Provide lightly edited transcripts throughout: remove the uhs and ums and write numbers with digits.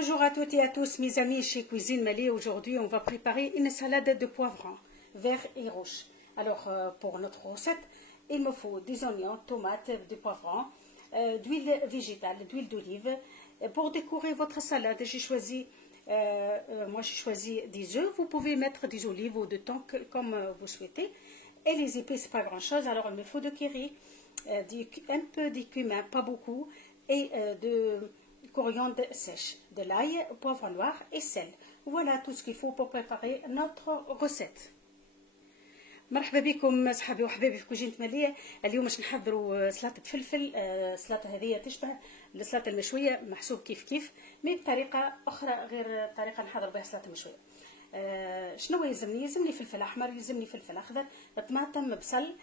Bonjour à toutes et à tous mes amis chez Cuisine Malais. Aujourd'hui on va préparer une salade de poivrons verts et rouges. Alors pour notre recette il me faut des oignons, tomates, des poivrons, d'huile végétale, d'huile d'olive. Pour décorer votre salade j'ai choisi des œufs. Vous pouvez mettre des olives ou de thon comme vous souhaitez. Et les épices pas grand chose. Alors il me faut de curry, un peu de cumin, pas beaucoup, et de coriandre sèche, de l'ail, poivre noir et sel. Voilà tout ce qu'il faut pour préparer notre recette. مرحبا بكم صحابي وحبايبي في كوجينة مالية. اليوم باش نحضروا سلطة فلفل. السلطة هذه تشبه السلطة المشوية، محسوب كيف كيف مي بطريقة أخرى غير الطريقة نحضر بها السلطة المشوية. شنو يلزمني؟ يلزمني فلفل أحمر، يلزمني فلفل أخضر، طماطم، بصل،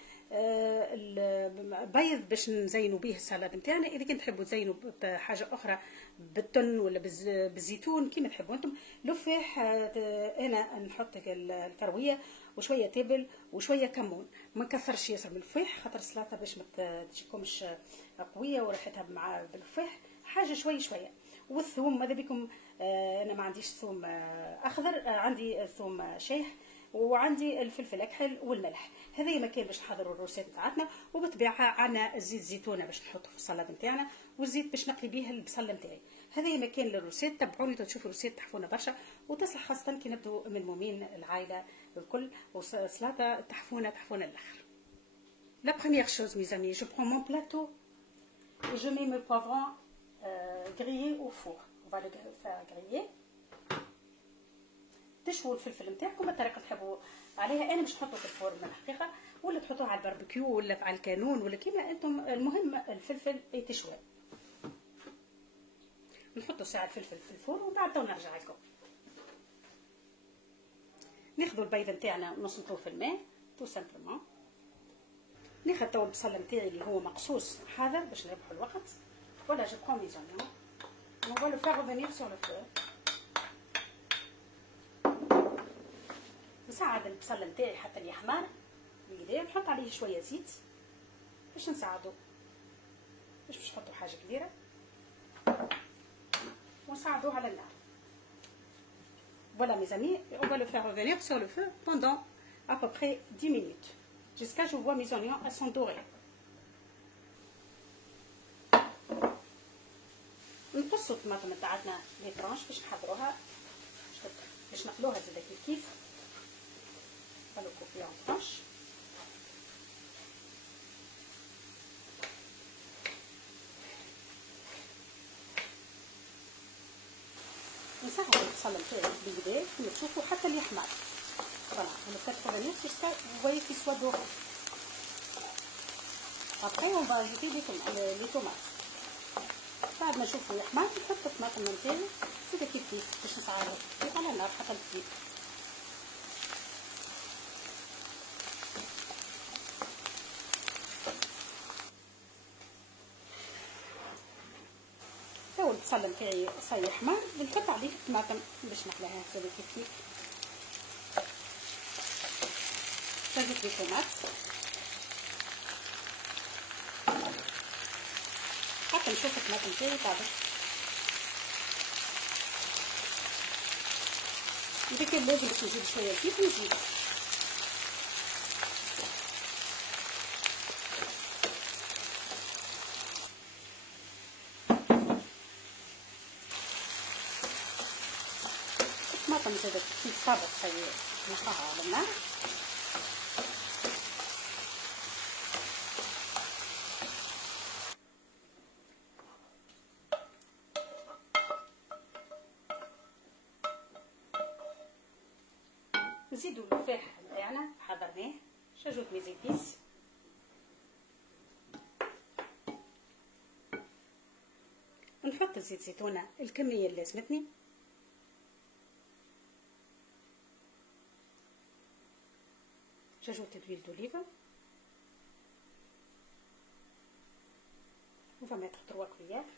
بيض باش نزينوا به السلطة نتاعنا. إذا كنت تحبوا تزينوا بحاجة أخرى بالتن ولا بالزيتون كيما تحبوا أنتم. لفاح أنا نحط الكروية وشويه تابل وشويه كمون، ما نكثرش ياسر من الفلفح خاطر السلطه باش ما تجيكمش قويه وريحتها مع بالفلفح، حاجه شويه شويه. والثوم ماذا بكم، انا ما عنديش ثوم اخضر، عندي ثوم شايح، وعندي الفلفل اكحل والملح. هذا مكان باش نحضروا الروسيت نتاعتنا. وبالطبيعه عندنا زيت زيتونه باش نحطه في السلطه نتاعنا، والزيت باش نقلي به البصل نتاعي. هذا مكان للروسيت. تبعوني تشوفوا الروسيت تحفونا برشا وتصلح خاصه كي نبدو من مومين العائله الكل، وسلطه تحفونا الاخر. La première chose mes amis, je prends mon plateau et je mets mes poivrons grillés au four. On va le faire griller. تشووا الفلفل نتاعكم بالطريقه تحبوا عليها. انا مش نحطه في الفرن من الحقيقه، ولا تحطوه على الباربيكيو ولا على الكانون ولا كيما انتم، المهم الفلفل يتشوى. نحطوا ساعه الفلفل في الفرن ومن بعد نرجع لكم. ناخذوا البيض نتاعنا ونصنطوه في الماء تو سامبلومون. ناخذ تو البصل نتاعي اللي هو مقصوص حاضر باش نربحوا الوقت. ولا جو برون لي زونيون on va le faire revenir sur le feu. نساعد البصل نتاعي حتى يحمر بيديه، نحط عليه شويه زيت باش نساعدو، باش نحطوا حاجه كبيره ونساعدوه على النار. Voilà mes amis, on va le faire revenir sur le feu pendant à peu près 10 minutes jusqu'à ce que je vois mes oignons à sont dorés. نقصوا الطماطم تاعتنا لي طرونش باش نحضروها، باش نقلوها زاده كيف نخلو كوبي اون طرونش. نساعد البصل نتاعي بالكدا كيما تشوفوا حتى اللي يحمر. فوالا on le fait revenir jusqu'à vous voyez qu'il soit doré. Après on va ajouter les tomates. بعد ما نشوفوا يحمر نحط الطماطم نتاعي زاده كيف باش نساعدو على النار حتى تزيد. تو البصل نتاعي صاي يحمر، نحط عليه الطماطم باش نقليها زاده كيف نزيد لي طوماط حتى نشوف الطماطم نتاعي طابت. إذا كان لازم باش نزيد شويه زيت نزيد. الطماطم زادت كيف طابت صاي نحطها على النار. نزيدو الفلفل نتاعنا حضرناه، شجوت مي زيتيس، نحط زيت زيتونه الكميه اللي لازمتني، j'ajoute de l'huile d'olive. On va mettre 3 cuillères.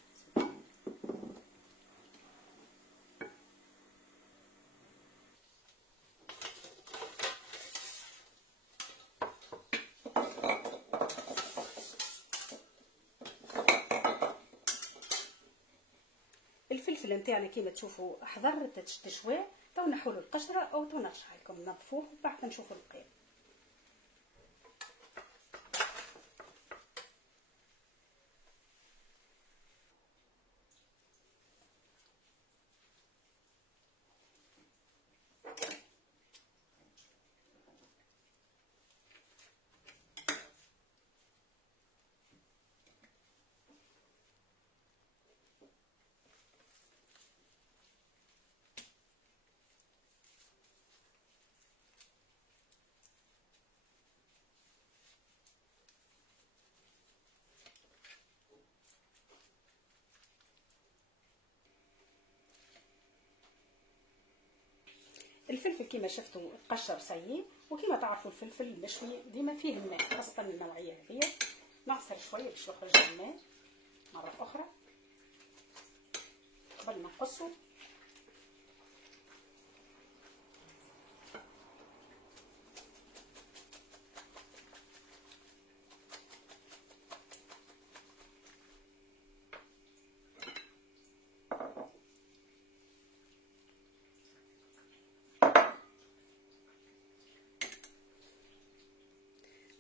الفلفل الفلفل نتاعنا كيما تشوفوا حضر تشوى. تو نحولوا القشره او تو نرشح لكم نظفوه وبعد نشوفوا البقيه. الفلفل كما شفتوا تقشر سيء، وكما تعرفوا الفلفل المشوي ديما فيه الماء، خاصة من النوعية هذه. نعصر شوية باش يخرج الماء مرة أخرى قبل ما نقصه.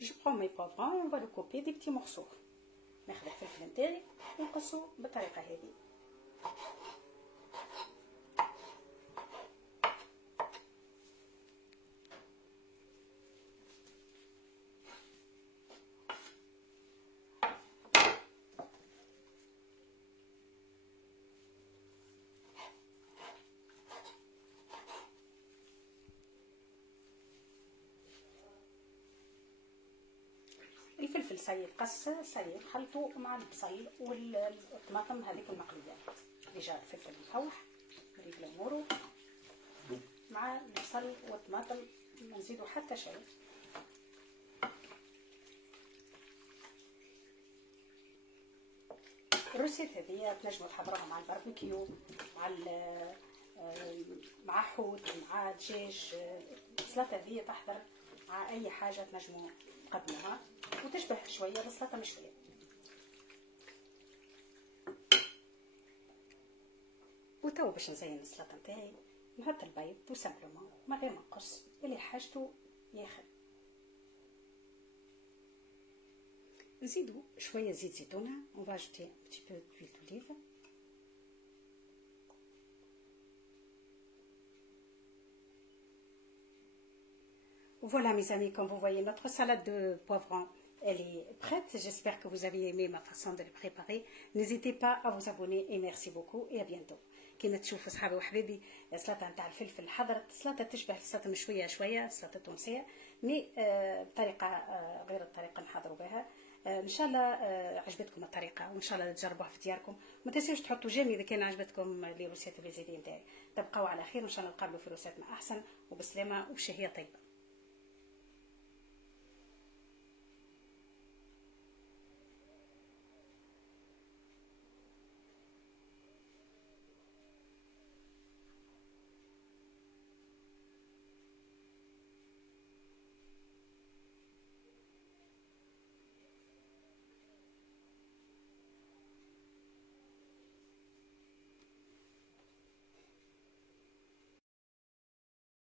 Je prends mes poivrons et on va le couper des petits morceaux. ناخذ الفلفل نتاعي ونقصه بالطريقة هذه. الفلفل سيء قص سيء خلطه مع البصل والطماطم هذيك المقليه. ديجا الفلفل مفوح نريد اموره مع البصل والطماطم، ما نزيدو حتى شيء. الروسيت هذه تنجموا تحضروها مع الباربيكيو، مع حوت، مع دجاج. السلطه هذه تحضر مع اي حاجه تنجموا تقدموها وتشبه شويه بالسلطه مشويه. وتو باش نزين السلطه نتاعي نحط البيض وسامبلومون من غير ما نقص اللي حاجته ياخذ. نزيدو شويه زيت زيتونه، on va ajouter un petit peu d'huile d'olive. Voilà mes amis, comme vous voyez, notre salade de poivrons, elle est prête. J'espère que vous avez aimé ma façon de le préparer. N'hésitez pas à vous abonner et merci beaucoup et à bientôt. كما تشوفوا صحابي وحبيبي السلطه نتاع الفلفل حضرت، سلطه تشبه السلطه مشويه شويه، السلطه التونسيه، مي بطريقه غير الطريقه نحضروا بها. ان شاء الله عجبتكم الطريقه، وان شاء الله تجربوها في دياركم. ما تنسيوش تحطوا جيم اذا كان عجبتكم لي روسيت الفيزيتي نتاعي. تبقوا على خير وان شاء الله نقابلوا في روسيت ما احسن وبسلامه وبشهيه طيبه.